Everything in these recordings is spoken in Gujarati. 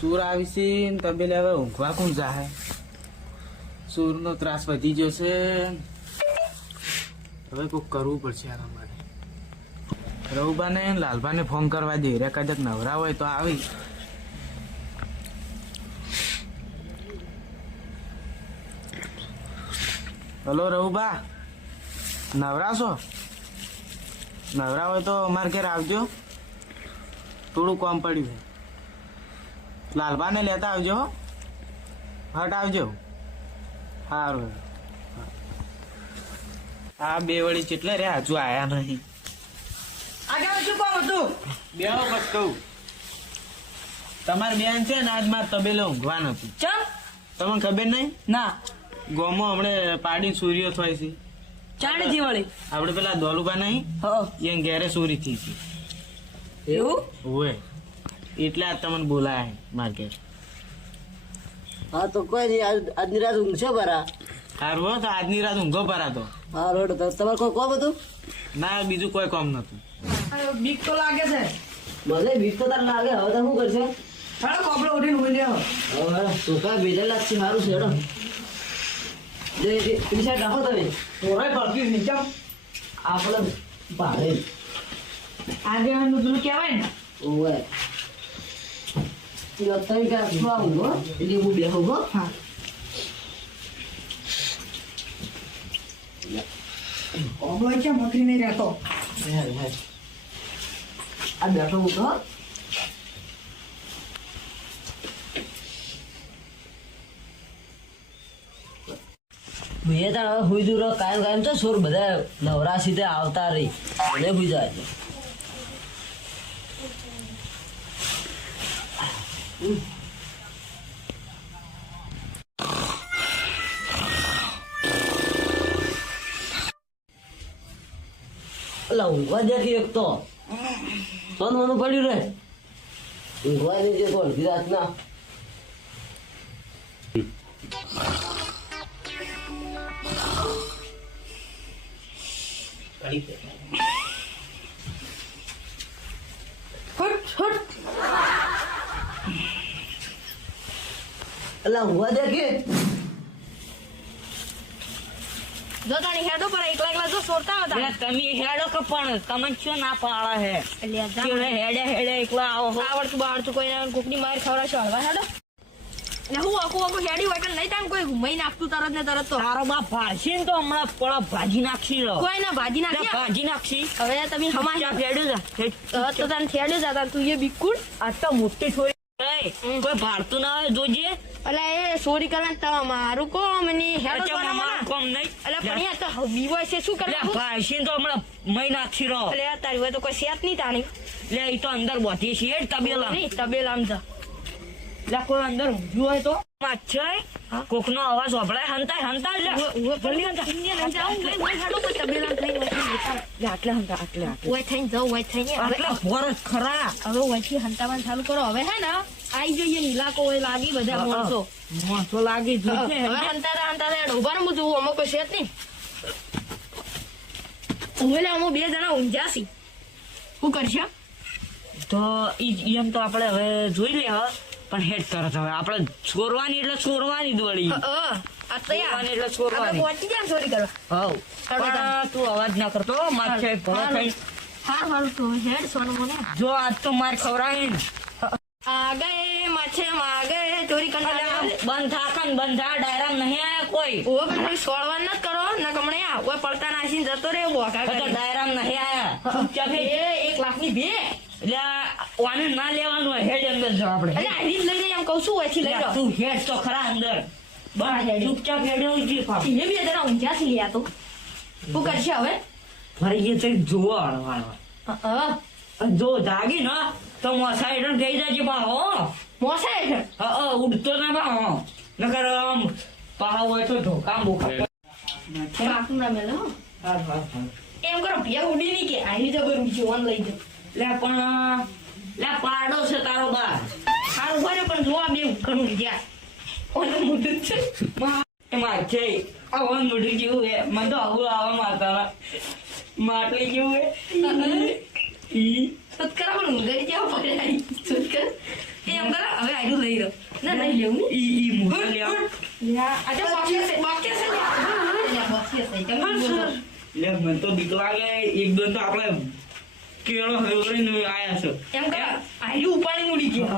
ચોર આવી છે ને તબેલે હવે ઊંઘવા કોણ જાય? ચોરનો ત્રાસ વધી જશે. હવે કોક કરવું પડશે આના માટે. રઘુબાને લાલભાને ફોન કરવા દે. રે કદાચ નવરા હોય તો આવી. હલો રઘુબા, નવરા છો? નવરા હોય તો અમારે ઘેર આવજો. થોડું કામ પડ્યું છે. લાલભાને લેતા આવજો. હટ આવજો. સારું. આ બે વળી ચેટલે રે હજુ આયા નહીં. આગળ શું કામ હતું? બેહો બસ કહું. તમારી બેન છે ને આજ મારે તબેલે ઊંઘવા નથી. ચમ તમને ખબર નહીં? ના ગોમો હમણે પાડી સૂર્ય થાય છે. ચાણજી વળી આપડે પેલા દોલુબા નહીં એ ઘેરે ચોરી થઈ છે. એવું હોય એટલે આજ તમને બોલાયા માર ઘેર. હા તો કોઈ નહીં, આજની રાત ઊંઘશે બરા. સારું હો તો આજની રાત ઊંઘો પરાતો. હા રોડ તમારે કોઈ કોમ હતું? ના બીજું કોઈ કામ નતું. બીક તો લાગે છે. મને બીક તો તાર લાગે. હવે તો શું કરશે? હાલો કોપડો ઉઠીને ઊંઘી રહ્યો. હવે ટોકા ભેજેલા જ છે. સારું છે હેડો. પેલી સાઈડ રાખો તમે. તોરાય પડતી નહીં. ચમ આપણે ભારે આજે એનું પેલું કહેવાય ને ઓવે તમે ક્યાં શું આવું હો? એટલે હું બેહું હો. હા કોપડો છે મકરી નહીં રહેતો. આ બેઠો હું તો મેં તો હવે હુઈ દૂર કાયમ કાયમ તો સોર બધા નવરા સીધે આવતા રહી મને હુઈ જાય છે. એટલે ઊંઘવા દેતી એક તો સોનવાનું પડ્યું રે. ઊંઘવા નહીં જતો અડધી રાતના. હટ હટ એટલે ઊંઘવા દે કે જો તારી હેડો પર એકલા એકલા જો સોરતા હતા. તમે હેડો કે પણ તમે શું ના પાડે હે? એટલે જા હેડે હેડે એકલા આવો. આવડતું બાવડતું કોઈ કોકની માર ખવડાવશો હળવા હેડો. ને હું આખું આખું હેડી હોય કે નહીં તાન કોઈ ઘુમાઈ નાખતું તરત ને તરત તો. તારો બાપ ભાજી ને તો હમણાં પડા ભાજી નાખી રહ્યો. કોઈ ના ભાજી નાખી. ભાજી નાખી. હવે તમે હમાજ ફેડ્યું છે. તો તાન થેડ્યું જાતા તું એ બિકુડ. આ તો મોટી થોડી કોઈ ભારતું ના હોય જોજે. એટલે એ ચોરી કરવા તો મારું કોમ ને હેડો મારું કોમ નહીં. એટલે પણ યાર તો બીવાય છે શું કરે? ભાજી તો હમણાં મહી નાખી રહ્યો. એટલે તારી હોય તો કોઈ સેત નહીં તાણી. લે એ તો અંદર બોધી છે તબેલા. નહીં તબેલામ જા. એટલે કોઈ અંદર ઊંઘ્યું હોય તો કોક નો અવાજ વપરાય હંતાય હંતાય. ખરા હવે વચ્ચે હંતાવાન ચાલુ કરો. હવે હે ને આઈ જોઈએ ઇલાકો હોય લાગી બધા માણસો. મોસો લાગી જોશે. હવે હંતારા હંતારા ઉભા રહો જોવું અમુક કોઈ છે જ નહીં. એટલે અમુક બે જણા ઊંઝા છી. શું કરશે? તો એમ તો આપણે હવે જોઈ લે. પણ હેડ તરત હવે આપણે ચોરવાની એટલે ચોરવાની દોડી. ચોરવાની એટલે ચોરવાની. પહોંચી જાય ચોરી કરવા. હવ પણ તું અવાજ ના કરતો. માથે ભલો થઈ. હારું તો હેડ સોનું મને. જો આજ તો માર ખવડાવે ને. આગે માછે માગે ચોરી કરવા બંધ થાકન બંધા ડાયરામ નહીં આયા કોઈ. ઓ પણ કોઈ સોળવાન ન કરો ન કમણે આ ઓય પડતા નાસીને જતો રે બોકા તો ડાયરામ નહીં આયા. ચૂપચાપ એ 1 લાખની બે. એટલે વાને ના લેવાનું હોય. હેડ અંદર જો આપણે. એટલે આરી લઈ જઈ એમ કહું છું ઓછી લઈ લો. તું હેડ તો ખરા અંદર. બસ ચૂપચાપ હેડ્યો જી પાપ. એ બે જણા ઊંઝા થી લ્યા તો શું કરશે હવે? ફરી ગઈ તો જોવા હળવા. જો જાગી ને તો મોસા હેઠળ જઈ જજે પાહો. મોસાય છે ઉડતો ના પાહો. નકર આમ પાહો હોય તો ધોકા બોકા. બાપુ ના મેલે હો. એમ કરો ભૈયા ઉડી નહીં કે આની જબર ઉડી ઓન લઈ જાવ. લે પણ લે પાડો છે તારો બા. સારું ભરે પણ જોવા બે ઘણું ગયા ઓને મોઢું છે એમાં છે આવા મોઢું જેવું હે. મને તો આવું આવા મારતા માટલી જેવું હે. સત્કરા પણ ઊંઘાઈ જાવ પડે સત્કર એમ કરો હવે આયુ લઈ લેવું ઈ મોટો લેવો આ તો બાકી છે તમે બોલો લે મને તો બીક લાગે એક દો તો આપણે કેળો હળવળીને આયા છો એમ કે આયુ ઉપાડીને ઉડી ગયો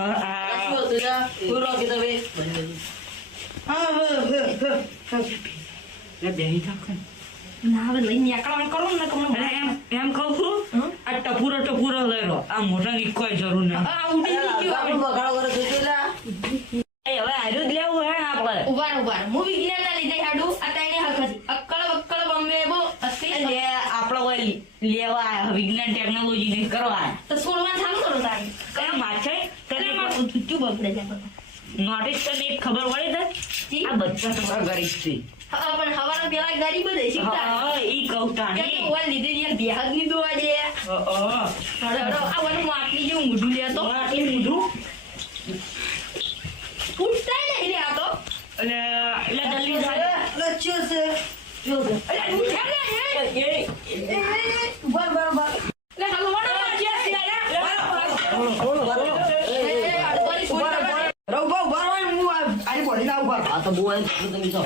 લે બેહી થાક ના હવે લઈને નીકળવાનું કરું ને તમને એમ કહું છું આ ટપુરો લઈ લો આ મોટાની કોઈ જરૂર નહીં આ ઉડી ગયો એ હવે આર્યું જ લેવું હે ને આપણે ઉભા હું વિજ્ઞાનના લીધે હાડું આ તાઈને હરખત અક્કલ બમ્બે બો અસ્તી લે આપણે કોઈ લેવા આયા વિજ્ઞાન ટેકનોલોજી ને કરવા આયા તો સોળવા ચાલુ કરો તારી કયા માછે તને મારું ચૂચું બગડે છે નોટિસ તને એક ખબર પડી દે આ બધા તમારા ગરીબ છે હા પણ હવાના પેલા ગરીબ જ શીખતા હા ઈ કહું કે તાણી ઓવા લીધે યાર બેહાગ ની દોવા દે હડો આ વન માટલી જેવું મોઢું લે તો આટલી મૂઢું ફૂટતા નહીં રે આ તો એટલે જલ્દી થાય અરે ઉઠા ને લે હલવાના માજ્યા છે આ તો બહુ તમે તો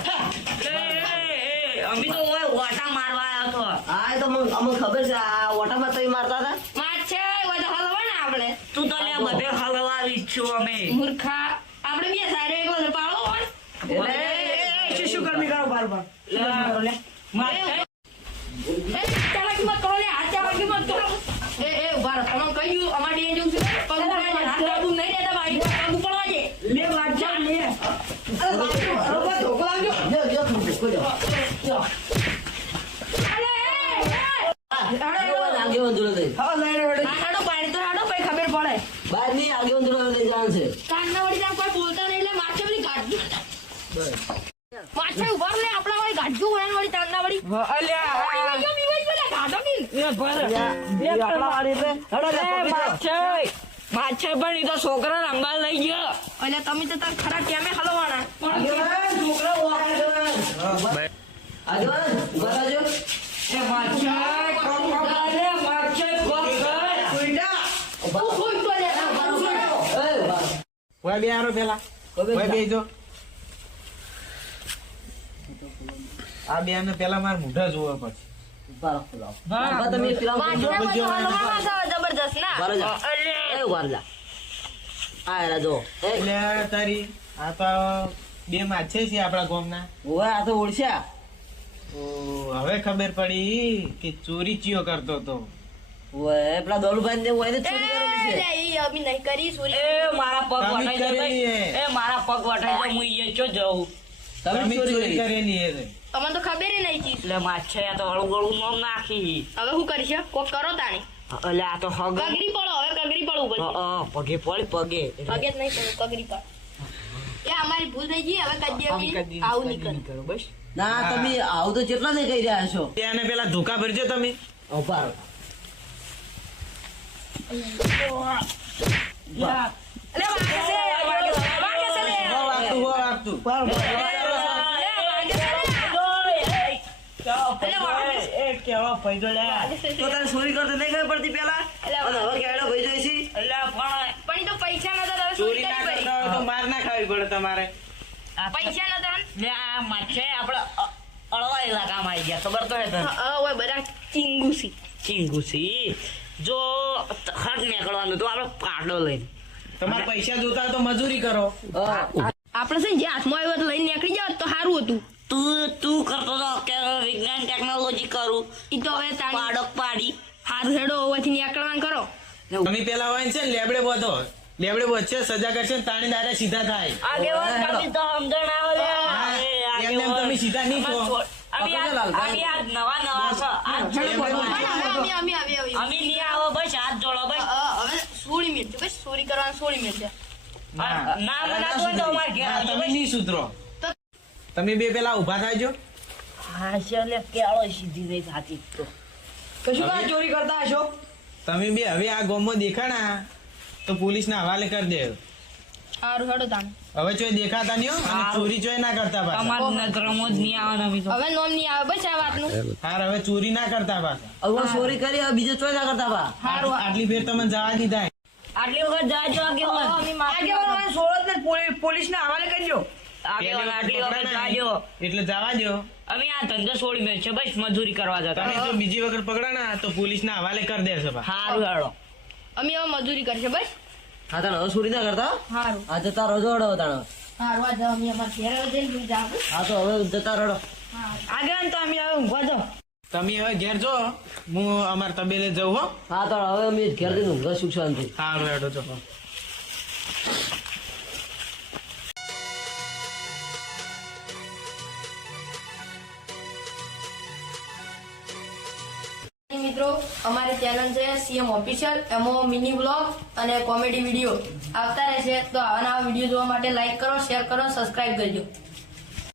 અમે તો ઓય વાટા મારવા આવ્યો તો હા એ તો અમને ખબર છે આ ઓટામાં તઈ મારતા હતા માછે ઓય હલવાના આપણે તું તો લે બધે હલવા ઈચ્છો અમે મૂર્ખા આપણે બે સારે એકલો ને પાડો હોય ચાલાકી મત કરો લે હાથ ચાલાકી મત કરો એ ઉભા રહો તમે કહ્યું અમારે ડેન જેવું છે પગ ઉપાડે હાથ ચાલુ નહીં દેતા ભાઈ પગ ઉપાડવા દે લે વાજા લે આગેવાન જોડે લઈ હાડો પાણી તો હાડો ભાઈ ખબર પડે બહાર ની આગેવાન જોડે લઈ જવાનું છે કાનના વળી ત્યાં કોઈ બોલતા નહીં એટલે માછે બધી ગાડ્યું માછે ઉભા લે આપણા વળી ગાડ્યું હોય ને વળી તાંના વળી ગાડો કી માછે પણ ઈ તો છોકરા રંબા લઈ ગયો એટલે તમે તો તાર ખરા કેમે હલવાના આગેવાન ઉભા રહેજો એ માછે લે માછે ઓય બે આરો પેલા ઓય બે જો આ બે ને પેલા માર મુઢા જોવા પછી તમે પેલા જબરજસ્ત ના ઉભા રહેજો. એ ઉભા રહેજો. આ એલા જો એટલે તારી આ તો બે માછે છે આપણા ગામના ઓય આ તો ઓળખ્યા તો હવે ખબર પડી કે ચોરી ચિયો કરતો તો ઓય પેલા દોલુભાઈ ને ઓય ને ચોરી કરેલી છે અમે નહીં કરી એ મારા પગ તમે વટાઈ કરેલી જાય હે. એ મારા પગ વટાઈ જાય હું ઈ ચો જાઉં તમે તમે ચોરી ચોરી કરી કરેલી હે રે. તમને તો ખબર નહીં ચીજ એટલે માછે આ તો હળું ગળું નોમ નાખી હવે શું કરીશ કોક કરો તાણી એટલે આ તો હગ કગરી પડો હવે કગરી પડવું પછી પગે પડી પગે પગે જ નહીં પડવું કગરી પડ એ અમારી ભૂલ થઈ ગઈ હવે કદી આવું નહીં કરે બસ ના તમે આવું તો કેટલા ને કહી રહ્યા છો એને પેલા ધોકા ભરજો તમે ઉભા રહો. અરે વાગે છે લે હો વાગતું કેવા પૈસો લે તો તને ચોરી કરતો નહીં ખબર પડતી પેલા અને હવે કેડો ભાઈ જોઈ છે એટલે પણ પણ ઈ તો પૈસા નતા તારે ચોરી ચોરી ના કરી કરતા હોય તો માર ના ખાવી પડે તમારે પૈસા નતા લે આ માછે આપણે અળવા ઇલાકામાં આવી ગયા ખબર તો હે તને ઓય બધા ચિંગુસી ચીંગુસી જો હટ નીકળવાનું તો આપણે પાડો લઈને તમારે પૈસા જોતા હોય તો મજૂરી કરો આપણે છે ને જે હાથમાં આવ્યો તો લઈને નીકળી જાવ તો સારું હતું તું કરતો તો કે વિજ્ઞાન ટેકનોલોજી કરું ઈ તો હવે તાણી પાડક પાડી હારું હેડો હોવાથી નીકળવાનું કરો તમે પેલા હોય ને છે ને લેબડે બધો લેબડે વચ્ચે સજા કરશે ને તાણી દાડા સીધા થાય આગેવાન તમે તો સમજણ આવે લે એમને એમ તમે સીધા નહીં કહો. અમે આ નવા છો આ અમે નહીં આવો બસ હાથ જોડો બસ હવે સોળી મિનિટ બસ ચોરી કરવાનું 16 મિનિટ ના મનાતું હોય તો અમારે ઘેર હા, આવજો તમે નહીં સુધરો તમે બે પેલા ઉભા થાજો હા ચાલે કેળો સીધી નહીં થાતી તો કશું કાંઈ ચોરી કરતા હશો તમે બે હવે આ ગામમાં દેખાણા તો પોલીસના હવાલે કરી દે સારું હેડો તાણ હવે ચોય દેખાતા નહીં હો અને ચોરી ચોય ના કરતા પાછા તમારી નજરમાં જ નહીં આવે અમે તો હવે નોમ નહીં આવે બસ આ વાતનું હાર હવે ચોરી ના કરતા પાછા હવે ચોરી કરી હવે બીજો ચોરી ના કરતા બા આટલી ફેર તમને જવા દીધા આટલી વખત જાજો આગેવાન આગેવાન છોડો જ નથી પોલીસને હવાલે કરજો આગેવાન આટલી વખત જાજો એટલે જવા દો. અમે આ ધંધો છોડી મેં છે બસ મજૂરી કરવા જતા તમે જો બીજી વખત પકડાના તો પોલીસના હવાલે કરી દેશે બા. સારું હેડો અમે હવે મજૂરી કરશે બસ હા તાણ હવે છોડી ના કરતા હો. સારું આ જતા રહો જોડો તાણ સારું આ જાઓ અમે અમારા ઘેર હવે જઈને જોઈ જાઓ. હા તો હવે જતા રડો આગેવાન તો અમે હવે ઊંઘવા દો તમે હવે ઘેર જો, હું અમારા તબેલે જઉં હો. હા તો હવે અમે ઘેર જઈને ઊંઘવા સુખ શાંતિ સારું હેડો જો. મિત્રો અમારી ચેનલ છે સીએમ ઓફિશિયલ, એમાં મિની બ્લોગ અને કોમેડી વિડીયો આવતા રહેશે. તો આવા નવા વિડીયો જોવા માટે લાઈક કરો, શેર કરો, સબસ્ક્રાઇબ કરજો.